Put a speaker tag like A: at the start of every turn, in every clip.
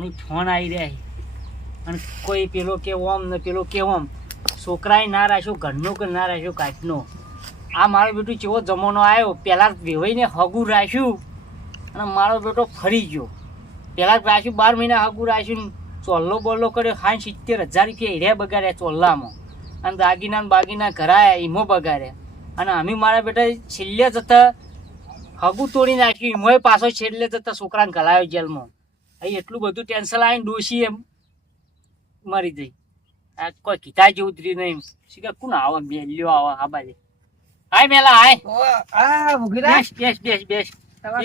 A: આની ફોન આવી રહ્યા અને કોઈ પેલો કે ઓમ ને પેલો કે ઓમ. છોકરાએ ના રાખ્યો, ઘરનો કે ના રાખ્યો, કાચનો. આ મારો બેટો ચેવો જમાનો આવ્યો. પહેલાં વેવાઈને હગું રાખ્યું અને મારો બેટો ફરી ગયો. પહેલાં રાખ્યું, બાર મહિના હગું રાખ્યું ચોલ્લો બોલ્લો કર્યો હા સિત્તેર હજાર રૂપિયા હીર્યા બગાડ્યા ચોલ્લામાં. અને દાગીના બાગીના ઘરાયા, ઈમો બગાડ્યા. અને અમે મારા બેટા છેલ્લે જતા હગું તોડી નાખ્યું. ઈમોય પાછો છેલ્લે જતા છોકરાને ગલાયો જેલમાં. અહીં એટલું બધું ટેન્શન આવીને ડોસી એમ મરી જઈ આ કોઈ કીધા જેવું જ નહીં શું કે કોણ આવે મેલ્યો આવે આ બાજુ. હાય મેલા હાય. બેસ બેસ બેસ બેસ.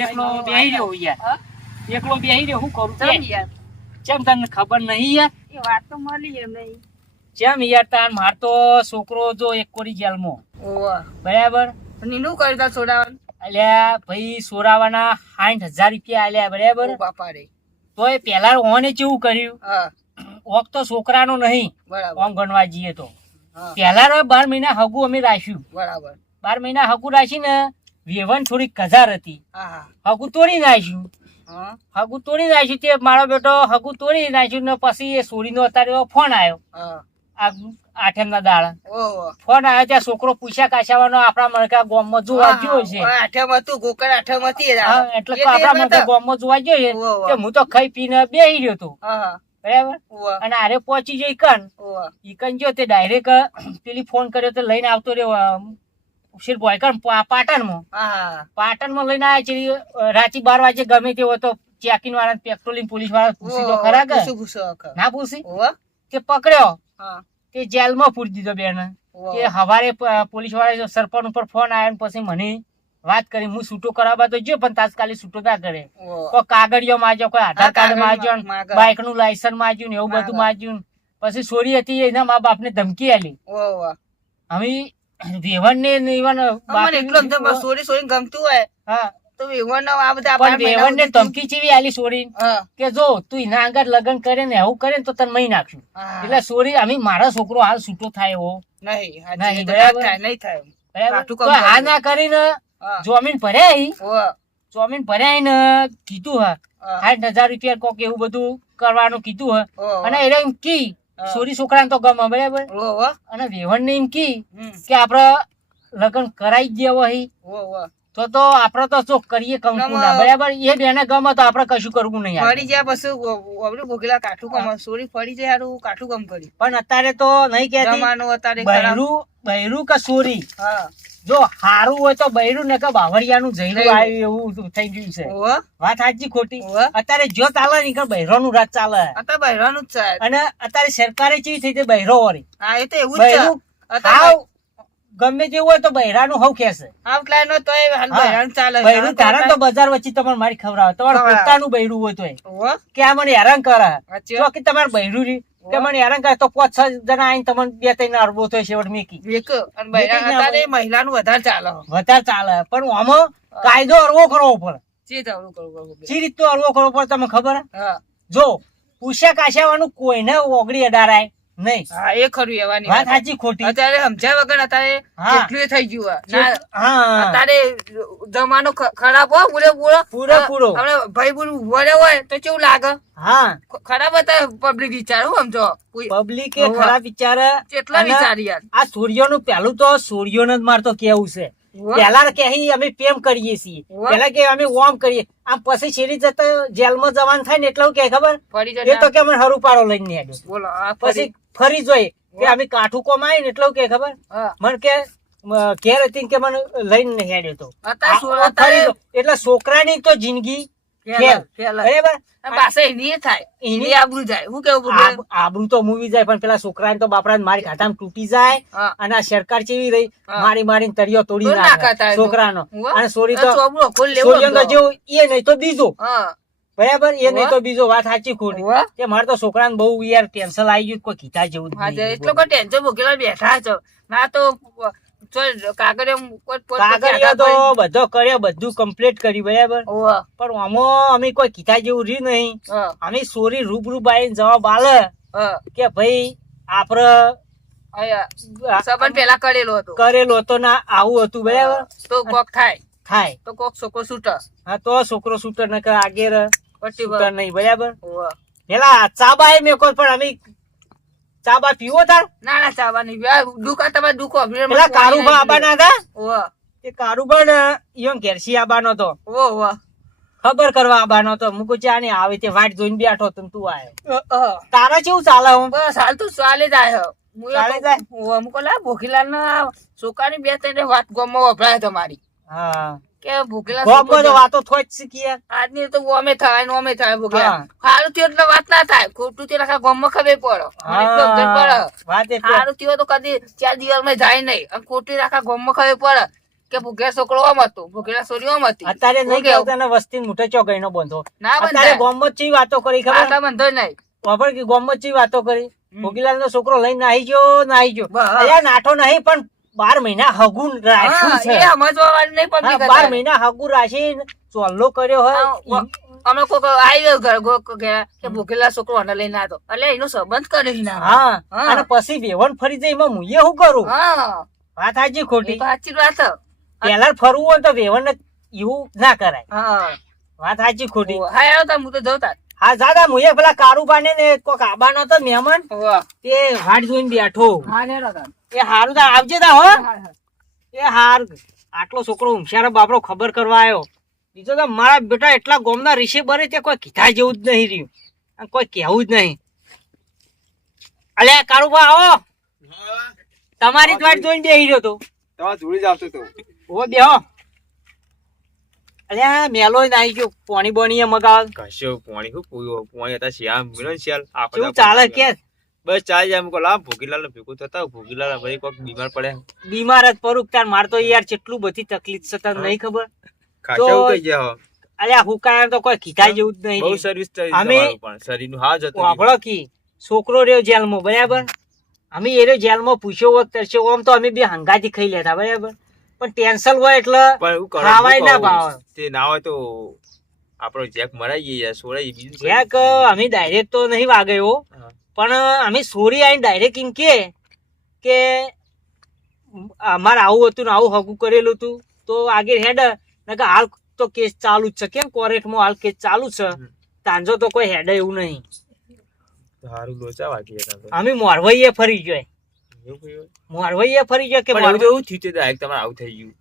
A: એકલો બેહી રહ્યો યાર. એકલો બેહી રહ્યો હું કરું
B: ચમ યાર?
A: કેમ તને ખબર નહીં યાર?
B: એ વાત તો મળી એમ નહીં.
A: કેમ યાર તાર માર તો છોકરો જો એક કોરી જેલમાં. બરાબર?
B: નીનું કરતા તા છોડાવવાનું
A: અલ્યા ભાઈ સોરાવાના સાઠ હજાર રૂપિયા આલ્યા બરાબર?
B: બાપા રે.
A: તો એ પેલા ઓને કેવું કર્યું? ઓક તો છોકરાનો નહીં ઓમ ગણવા જઈએ તો. પેલા બાર મહિના હગું અમે રાખ્યું.
B: બરાબર.
A: બાર મહિના હગું રાખીને વેવન થોડી કઝાર હતી. હગું તોડી નાખ્યું.
B: હગુ
A: હગું તોડી નાખ્યું તે મારો બેટો હગું તોડી નાખ્યું ને પછી એ સોરીનો અત્યારે ફોન આવ્યો.
B: હા
A: આ આઠમના દાડા ફોન આવ્યો ત્યાં છોકરો પૂછ્યા કાશાવાનો આપણા મણકા ગામમાં જોવા ગયો છે.
B: આઠમ હતું ગોકળ આઠમ હતી.
A: એટલે આપણા મણકા ગોમમાં જોવા ગયો છે.
B: ઓહો.
A: હું તો ખાઈ પીને બેહી રહ્યો હતો.
B: હા
A: બરાબર? અને આરે પહોંચી જઈ કન ઈકન જો તે ડાયરેક્ટ પેલી ફોન કર્યો તો લઈને આવતો રહ્યો શિર બોયકન પાટણમાં. પાટણમાં લઈને આવ્યા છે રાતે બાર વાગે ગમે તે હોય તો ચેકિંગ વાળા પેટ્રોલિંગ પોલીસવાળા પૂછી તો ખરા કે. ના પૂછી? તે પકડ્યો. તે જેલમાં પૂરી દીધો બેન. કે હવારે પોલીસવાળા સરપંચ ઉપર ફોન આવ્યો ને પછી મને વાત કરી હું છૂટો કરાવવા તો જો પણ તાત્કાલિક છૂટો ના કરે. કોઈ કાગળિયો માજો કોઈ આધાર કાર્ડ માજો બાઇકનું લાયસન્સ માજ્યું ને એવું બધું માજ્યું પછી સોરી હતી એના મા બાપ ને ધમકી આલી. અમે વેવણ ને
B: જ સોરી સોરી ગમતું હોય.
A: હા.
B: તો વિવન આ બધા
A: પણ વેવણ ને ધમકી ચીવી આલી સોરી કે જો તું એના આગળ લગન કરે ને એવું કરે ને તો તને મહી નાખશું. એટલે સોરી અમે મારો છોકરો હાલ છૂટો થાય એવો
B: નહીં
A: નહીં,
B: થાય, નહીં થાય.
A: બરાબર?
B: કાઠું
A: તો
B: કામ
A: આ
B: કરવું.
A: ના કરીને જોમીન ભર્યા ચોમીન ભર્યા ને કીધું હા. સાઠ હજાર રૂપિયા કોક એવું બધું કરવાનું કીધું હ. અને એને એમ કી. સોરી છોકરાને તો ગમે બરાબર? અને વેવણ ને એમ કી કે આપડે લગ્ન કરાઈ જ દેવો હી. તો તો આપડે તો શું કરીએ બરાબર? એ બેને ગમે તો આપડે કશું કરવું નહીં
B: ફરી જાય પછી ઓ- ભોગેલા કાઠું કામ સોરી ફરી જાય હારું કાઠું કામ કરી.
A: પણ અત્યારે તો નહીં કહેતી.
B: જમાનો અત્યારે.
A: બૈરું બૈરું કે સોરી?
B: હા.
A: જો હારું હોય તો બૈરું ને કે બાવળિયાનું જઈરું. આવ્યું એવું થઈ ગયું છે. વાત સાચી ખોટી. અત્યારે જો ચાલે નહીં કે બૈરોનું રાજ ચાલે.
B: અત્યારે તો જ છે.
A: અને અત્યારે સરકારે ચેવી થઈ છે બૈરો વાળી.
B: હા એ તો એવું જ છે.
A: ગમે તેવું હોય તો બૈરાનું હવ ખેસે
B: આઉટલાઈન હોય
A: તો.
B: બહેરાનું ચાલે
A: બહેરું તારા તો બજાર વચ્ચે તમારે મારી ખવડાવે. તમારે પોતાનું બહેરું હોય તો કે આ મને હેરાન કરે.
B: તો
A: કે તમારે બહેરું રી કે મને હેરાન કરે તો પાંચ છ જણા આઈને તમને બે ત્રણ અરબો થયો છેવટ મેકી.
B: એક અને મહિલાનું વધારે ચાલે.
A: વધારે ચાલે. પણ આમાં કાયદો અરવો કરવો પડે.
B: કરવું.
A: જે રીતનો અરવો કરવો પડે તમને ખબર જો પૂછ્યા કાશાવાનું કોઈને ઓગળી અડારાય. નહીં.
B: હા એ ખરું એવાની
A: વાત
B: વાત.
A: સાચી ખોટી.
B: અત્યારે સમજ્યા વગર અત્યારે કેટલું થઈ ગયું
A: હા.
B: અત્યારે જમાનો ખરાબ હોય પૂરે પૂરો.
A: પૂરેપૂરો.
B: આપણે ભાઈ બોલ ઊભો હોય તો કેવું લાગે?
A: હા.
B: ખરાબ હતા પબ્લિક વિચાર હું સમજો. કોઈ
A: પબ્લિકે ખરાબ વિચારે
B: કેટલા વિચાર યાર
A: આ સૂર્યનું પહેલું તો સૂર્યનો જ મારતો કેવું છે. પેલા કે અમે પ્રેમ કરીએ છીએ. પેલા કે અમે ઓમ કરીએ. આમ પછી શેરી જતા જેલમાં જવાનું થાય ને એટલે કે ખબર? એ તો કે અમે હરું પાડો લઈને
B: બોલો
A: પછી
B: ફરી
A: જોઈ કે અમે કાઠું કોમાય ને એટલું કે ખબર? મને કે ઘેર હતી કે મને લઈને નહીં હેડ્યો તો. એટલે છોકરાની તો જિંદગી
B: આબરૂ જાય. હું કેવું બોલું?
A: તો મૂવી જાય પણ પેલા છોકરાને તો બાપરા મારી ખાતા તૂટી જાય અને આ સરકાર ચેવી રહી? મારી મારી તળિયો તોડી નાખે. છોકરાનો. અને સોરી તો. જેવું એ નહીં તો બીજો. બરાબર? એ નહીં તો બીજો વાત સાચી ખોટી. કે મારે તો છોકરાને બહુ યાર ટેન્શન આવી ગયું કોઈ કીધા જેવું.
B: એટલો કોઈ ટેન્શન મૂકેલા બેઠા છો. ના તો જો કાગળિયો પોત- પોત- પોત
A: કાગળિયો તો બધો કર્યો બધું કમ્પ્લીટ કર્યું બરાબર? પણ આમાં અમે કોઈ કીધા જેવું રહ્યું નહીં. અમે સોરી રૂબરૂ બાઈને જવાબ આલે કે ભાઈ આપડે
B: સંબંધ પેલા કરેલો હતો.
A: કરેલો હતો ના આવું હતું બરાબર?
B: તો કોક થાય.
A: થાય.
B: તો કોક છોકરો છૂટે.
A: હા તો છોકરો શૂટર ન આગેર
B: પટ્ટી
A: શૂટર નહીં બરાબર. પેલા ચાબા એ મેકો પણ અમે ચાબા પીવો તાર?
B: ના ના ચાબા આ દુકા તમે અભિનય
A: પેલા કારુભા આબાના હતા?
B: ઓ
A: એ કારુભા ને ઈયો ઘેરસી આબાનો તો
B: ઓ ઓવો
A: ખબર કરવા આબાનો તો મુકુ ચા ને આવી તે વાટ જોઈને બેઠો તું તું આયો. તારા કેવું ચાલે હું?
B: બસ હાલ તો ચાલે જાય હું
A: ચાલે જાય?
B: મુકો લા ભોખીલાલ ના છોકરાની બે ત્રણ વાત ગમો વપરાય તમારી.
A: હા.
B: કે ભોખીલાલ
A: ગોપમાં તો વાતો થોજ શીખી
B: આજની તો ઓમે થાય ને ઓમે થાય
A: હા.
B: ભોખીલાલ સારું થયું એટલે વાત ના થાય. ખોટું થયું એટલે આખા ગામમાં ખબર પડે. પડે
A: હા, વાત
B: સારું થયું તો કદી ચાર દિવસમાં જાય નહીં. અને ખોટું આખા ગામમાં ખબર પડે કે ભૂખ્યા છોકરો આમ હતું ભૂખેલા છોરી આમ હતી.
A: અત્યારે નહીં
B: કેવું?
A: તને વસ્તી મોટો ચોકડીનો બંધો.
B: ના
A: અત્યારે ગોમત ચી વાતો કરી ખબર?
B: આટલા બંધો નહીં.
A: ખબર કે ગોમત ચી વાતો કરી. ભોગીલાલ નો છોકરો લઈને નાહી ગયો નાહી ગયો. અલ્યા નાઠો નહીં પણ બાર મહિના હગું રાખ્યું છે.
B: એ સમજવા નહીં પણ
A: બાર મહિના હગું રાખીને ચોલ્લો કર્યો હોય.
B: અમે કોક આવ્યો ઘર કોક કે ભૂખેલા છોકરો અને લઈને આવ્યો એટલે એનો સંબંધ કર્યો ના
A: હા. અને પછી વેવણ ફરી જાય એમાં મુએ શું કરું?
B: હા.
A: વાત હાજી ખોટી?
B: સાચી વાત
A: પેલા ફરવું હોય તો વેવણ એવું ના કરાય.
B: હા.
A: વાત હાજી ખોટી?
B: હા તા હું તો જઉં તાર.
A: હા દાદા મુએ પેલા કારુબાને ને કોક આબાનો તો મહેમાન તે વાટ જોઈને બેઠો.
B: હા ને તાર.
A: એ હારું તા આવજે તા
B: હો.
A: એ હાર આટલો છોકરો હોશિયાર બાપડો ખબર કરવા આવ્યો બીજો તો મારા બેટા એટલા ગોમના ઋષિ બરે તે કોઈ કીધા જેવું જ નહીં રહ્યું. અને કોઈ કહેવું જ નહીં. અલ્યા કારુબા આવો. તમારી જ વાટ જોઈને બેહી રહ્યો તો.
C: તમારે જોડી જ આવતો તો.
A: ઓ બેહો. અલ્યા મેલો નાઈ ગયો પોણી બોણી મગાવ.
C: કશો પોણી હું પૂયો પોણી હતા શ્યામ મિલો શ્યાલ આપણે
A: ચાલે કે?
C: બસ ચાલે જાય મુકો લા ભોગીલાલ ભેગું થતા ભોગીલાલ ભાઈ કોક બીમાર પડે.
A: બીમાર જ પરુક તાર માર તો યાર કેટલું બધી તકલીફ છે તને નહીં ખબર? તો-
C: ગયા હો.
A: તો કોઈ કીધા જેવું જ નહીં
C: બહુ સર્વિસ
A: અમે-
C: હા
A: કી. છોકરો રહ્યો જેલમાં બરાબર? અમે એ રહ્યો જેલમાં પૂછ્યો વખત તરસ્યો આમ તો અમે બે હંગાથી ખાઈ લેતા બરાબર? પણ ટેન્શન હોય એટલે ખાવાય ના ભાવે.
C: તે ના હોય તો આપણો જેક મરાઈએ યાર સોરાઈ બીજું
A: જેક અમે ડાયરેક્ટ તો નહીં વાગ્યો પણ અમે સોરી આવીને ડાયરેક્ટ એમ કે કે અમારે આવું હતું ને આવું હગું કરેલું હતું તો આગળ હેડ નકર હાલ તો કેસ ચાલુ જ છે. કેમ કોરેટમાં હાલ કેસ ચાલુ છે? તાંજો તો કોઈ હેડ એવું નહીં.
C: સારું લોચા વાગી
A: અમે મોરવાઈએ ફરી જાય
C: કઈ
A: ફરી જાય કે
C: મારું? એવું તો એવું થયું તે direct તમારે આવું થઈ ગયું.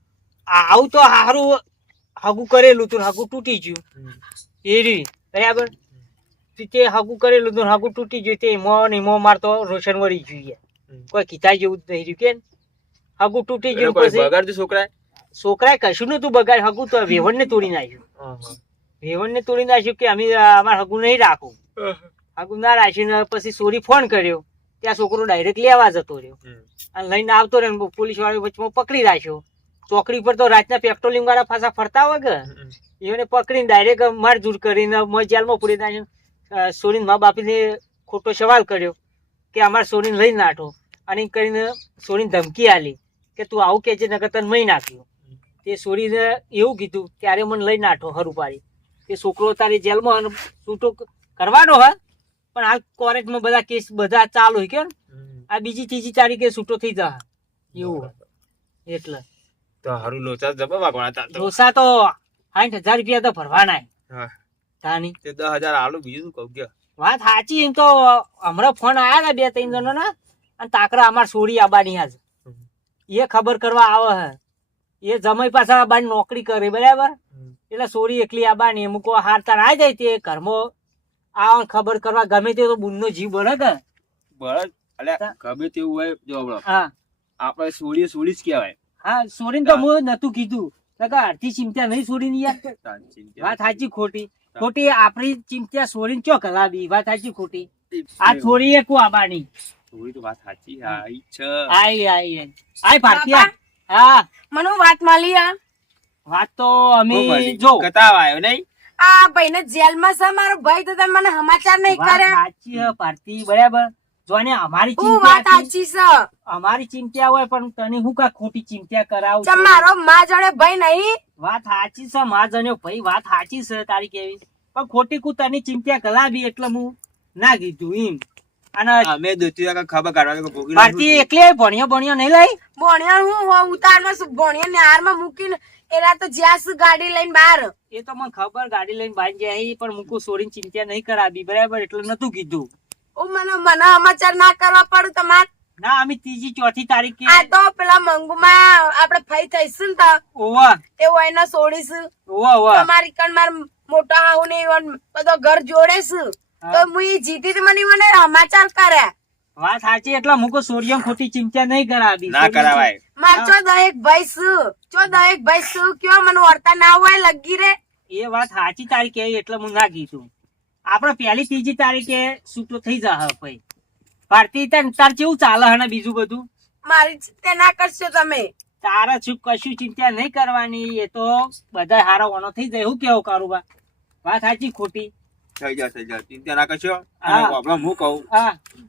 A: આવું તો હારું હાગું કરેલું તું હાગું તૂટી ગયું. એ રી બરાબર? તે હાગું કરેલું તું હાગું તૂટી ગયું તે મો ને મો મારતો રોશન વળી જોઈએ કોઈ કીધા જેવું જ નહીં રહ્યું કે હાગું તૂટી ગયું પછી?
C: બગાડતું છોકરાએ?
A: છોકરાએ કશું નતું બગાડ હગું તો વેવણ ને તોડી નાખ્યું. વેવણ ને તોડી નાખ્યું કે અમે અમારે હગું નહીં રાખવું. હગું ના રાખ્યું પછી સોરી ફોન કર્યો. ત્યાં છોકરો ડાયરેક્ટ લેવા જતો રહ્યો. અને લઈને આવતો રહ્યો પોલીસવાળા વચમાં પકડી રાખ્યો. ચોકડી પર તો રાતના પેટ્રોલિંગ વાળા પાછા ફરતા હોય કે. એને પકડીને ડાયરેક્ટ માર દૂર કરીને મજ જેલમાં પૂરી નાખ્યો અ, સોરીન મા બાપીને ખોટો સવાલ કર્યો કે અમારે સોરીને લઈ નાઠો અને કરીને સોરીને ધમકી આલી કે તું આવું કે છે નકર તને મહી નાખ્યું. તે સોરીને એવું કીધું ત્યારે મને લઈ નાઠો હરું પાડી તે છોકરો તારી જેલમાં છૂટો કરવાનો હોય પણ હાલ કોરેટમાં બધા કેસ બધા ચાલુ હોય આ બીજી ત્રીજી તારીખે છૂટો થઈ જા એવું એટલે.
C: તો હારું લોચા જબા વાગવાના તા.
A: તો. તો સાઠ હજાર રૂપિયા તો ભરવાના
C: હા.
A: તાની.
C: તે દસ હજાર આલુ બીજું શું કહું કે
A: વાત સાચી એમ તો હમણાં ફોન આયા હતા બે ત્રણ જણો ના અને તાકરા અમાર સોરી આબાની હાજ એ ખબર કરવા આવે હે. એ જમાઈ પાછા આબાની નોકરી કરે બરાબર? એટલે સોરી એકલી આબાની અમુક હાર તાર આ જાય તે ઘરમાં આ ખબર કરવા ગમે તે તો બુનનો જીવ બળે કે
C: બળદ અલ્યા ગમે તેવું હોય જો આપણો
A: હા.
C: આપણે સોડી સોડી જ કહેવાય.
A: હા સોરીને તો હું નતું કીધું. નકર અડધી ચિંતા નહીં સોરીની યાર. વાત સાચી ખોટી. ખોટી આપણી ચિંતા સોરીને ચો કલાબી વાત સાચી ખોટી. આ છોરી એક આબાની.
C: સોળી તો વાત સાચી હા છ.
A: આઈ આઈ આઈ. આઈ ભારતીય હા.
D: મને વાત માલી આ
A: વાત તો અમે જો.
C: કતાવ આવ્યો નહીં?
D: આ ભાઈને જેલમાં છે મારો ભાઈ તો તમે મને સમાચાર નહીં
A: વાત સાચી હે ભારતી બરાબર? જો ને અમારી ચિંતા
D: છે.
A: અમારી ચિંતા હોય પણ તને હું કા ખોટી ચિંતા કરાવું છું?
D: મારો માં જણે ભાઈ નહીં?
A: વાત સાચી છે માં જણ્યો ભાઈ વાત સાચી છે તારી કેવી. પણ ખોટી કુ તને ચિંતા કરાવી એટલે હું ના કીધું એમ. અને
C: અમે દોતી વાગે ખબર કાઢવા કે ભોગી
A: ભારતી ભણ્યો ભણ્યો નહીં લઈ?
D: ભણ્યા હું ઉતારમાં ભણ્યો ને હારમાં મૂકીને એલા તો જ્યાં ગાડી લઈને બહાર.
A: એ તો મને ખબર ગાડી લઈને બહાર જાય પણ મૂકું સોરીને ચિંતા નહીં કરાવી બરાબર? એટલે નતું કીધું.
D: ઓ મને મને સમાચાર ના કરવા પડે તમાર.
A: ના અમે ત્રીજી ચોથી તારીખે
D: આ તો પેલા મંગુમાં આપડે ફઈ થઈશું ને તો.
A: ઓવા.
D: એ એને છોડીશું
A: ઓવા ઓવા.
D: તમારી કણ માર મોટા હાઉ ને બધો ઘર જોડેશું તો હું. ઈ જીતી મને મને સમાચાર કરે
A: વાત સાચી એટલે મૂકો સોરિયમ ખોટી ચિંતા નહીં કરાવી.
C: ના કરાવાય.
D: માર ચો દહેક ભાઈ શું? ચો દહેક ભાઈ શું? કયો મને વર્તા ના હોય લગી રે.
A: એ વાત સાચી તારીખે એટલે હું ના કીધું આપણે પહેલી ત્રીજી તારીખે છૂટો થઈ જા ભાઈ. ભારતી તાર તાર કેવું ચાલે હને બીજું બધું?
D: મારી ચિંતા ના કરશો તમે.
A: તારા શું કશું ચિંતા નહીં કરવાની એ તો બધા હારો ઓનો થઈ જાય. હું કેવું કારુબા વાત સાચી ખોટી?
C: થઈ જાય થઈ જાય. ચિંતા ના કરશો
A: હા.
C: આપણે હું કહું?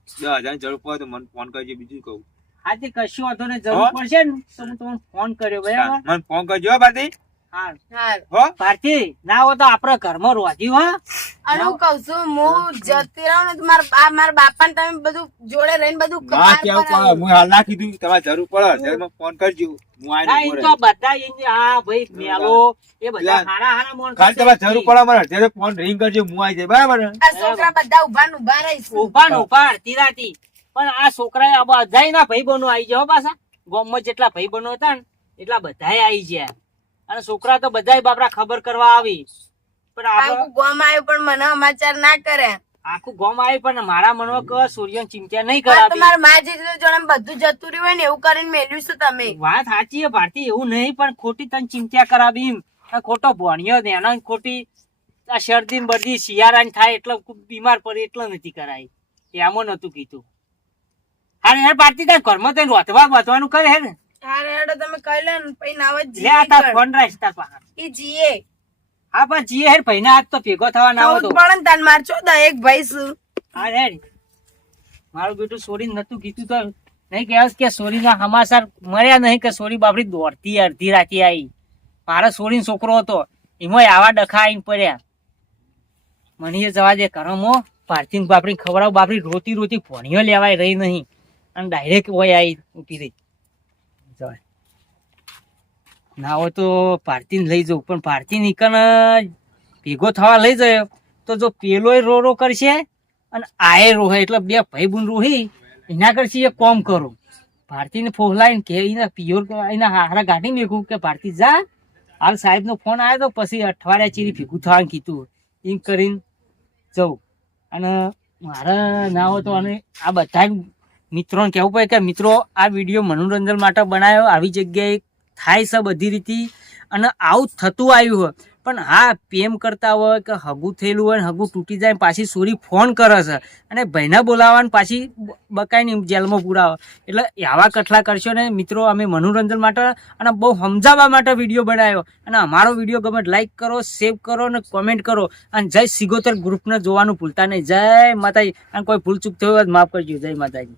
C: દસ હજાર જરૂર પડે તો મને ફોન કરજો બીજું કહું.
A: આજે કશું વાંધો ને જરૂર પડશે ને તો હું તમને ફોન કર્યો બરાબર?
C: મને ફોન કરજો હો ભારતી
A: ના હા તો આપડે ઘરમાં રોજી હો.
D: અને હું કઉ છું હું જતી રહું ને તો મારા મારા બાપા ને તમે બધું જોડે રહીને બધું
C: ના કેવું
D: કરાવો.
C: હું હાલ ના કીધું તમારે જરૂર પડે ત્યારે મને ફોન કરજો હું
A: તો બધા આ ભાઈ મેલો એ બધા હારા હારા માણસો
C: ખાલી તમારે જરૂર પડે મને ત્યારે ફોન રિંગ કરજો હું આવી જાય બરાબર
D: આ છોકરા બધા ઊભા ને ઊભા રહીશું.
A: ઊભા ને ઊભા અડધી પણ આ છોકરા આ બધાય ના ભાઈ બનો આવી હો પાછા. ગામમાં જેટલા ભાઈ બનો હતા ને એટલા બધા આવી ગયા. અને છોકરા તો બધા બાપરા ખબર કરવા આવી. પણ
D: આખું ગોમ આવ્યું પણ મને સમાચાર ના કરે.
A: આખું ગોમ આવ્યું પણ મારા મનમાં કે સૂર્ય ચિંતા નહીં કરે
D: તમારા મા જેટલું જોડે બધું જતું રહ્યું હોય ને એવું કરીને મેલ્યું છે તમે.
A: વાત સાચી છે ભારતી એવું નહીં પણ ખોટી તને ચિંતા કરાવી એમ. ખોટો ભણ્યો ને એના ખોટી આ શરદી બધી બરદી શિયાળાની થાય એટલે બીમાર પડે એટલે નથી કરાય. એમાં નતું કીધું. હા યાર ભારતી તાર ઘરમાં તને રોતવા બોતવાનું કરે હે ને.
D: હા રેડો તમે કહી લો ને પછી નાવ જ
A: લે આ તાર ફોન રાખ તાર પાસે.
D: ઈ જીએ.
A: હા પણ જીએ હેર ભાઈ હાથ તો ભેગો થવા ના આવતો
D: પડે તાન માર ચો એક ભાઈ શું
A: હા હેર મારું બેટું સોરી નતું કીધું તો નહીં કહેવાય કે સોરી ના હમાસર મર્યા નહીં કે સોરી બાપડી દોડતી અડધી રાતે આવી મારા સોરી છોકરો હતો એમાં આવા ડખા આવીને પડ્યા. મને એ જવા દે કરમો ભારતી બાપડી ખવડાવ બાપડી રોતી રોતી ભણીઓ લેવાય રહી નહીં. અને ડાયરેક્ટ હોય આવી ઉઠી રહી. ના હોય તો ભારતીને લઈ જવું. પણ ભારતી નીકળ ભેગો થવા લઈ જાય. તો જો પેલોય રો રો કરશે અને આએ રોહે, એટલે બે ભાઈ બુન રોહી, એના કરશે એ કોમ કરો. ભારતીને ફોહલાઈને કે એના પિયોર એના હારા ગાંઠી મેકું કે ભારતી જા. હાલ સાહેબનો ફોન આવ્યો તો પછી અઠવાડિયા ચીરી ભેગું થવાનું કીધું. એમ કરીને જવું અને મારે ના હોય તો અને આ બધા મિત્રોને કહેવું પડે કે મિત્રો, આ વીડિયો મનોરંજન માટે બનાવ્યો આવી જગ્યાએ થાય છે બધી રીતે અને આવું થતું આવ્યું હોય. પણ હા, પ્રેમ કરતા હોય કે હગું થયેલું હોય ને હગું તૂટી જાય પાછી સોરી ફોન કરે છે. અને ભાઈને બોલાવવાનું પાછી બકાઈને જેલમાં પૂરાવે. એટલે આવા કઠલા કરશો ને મિત્રો, અમે મનોરંજન માટે અને બહુ સમજાવવા માટે વીડિયો બનાવ્યો. અને અમારો વીડિયો ગમે લાઈક કરો સેવ કરો અને કોમેન્ટ કરો. અને જય સિગોતર ગ્રુપને જોવાનું ભૂલતા નહીં. જય માતાજી. અને કોઈ ભૂલ ચૂક થયું હોય માફ કરજો. જય માતાજી.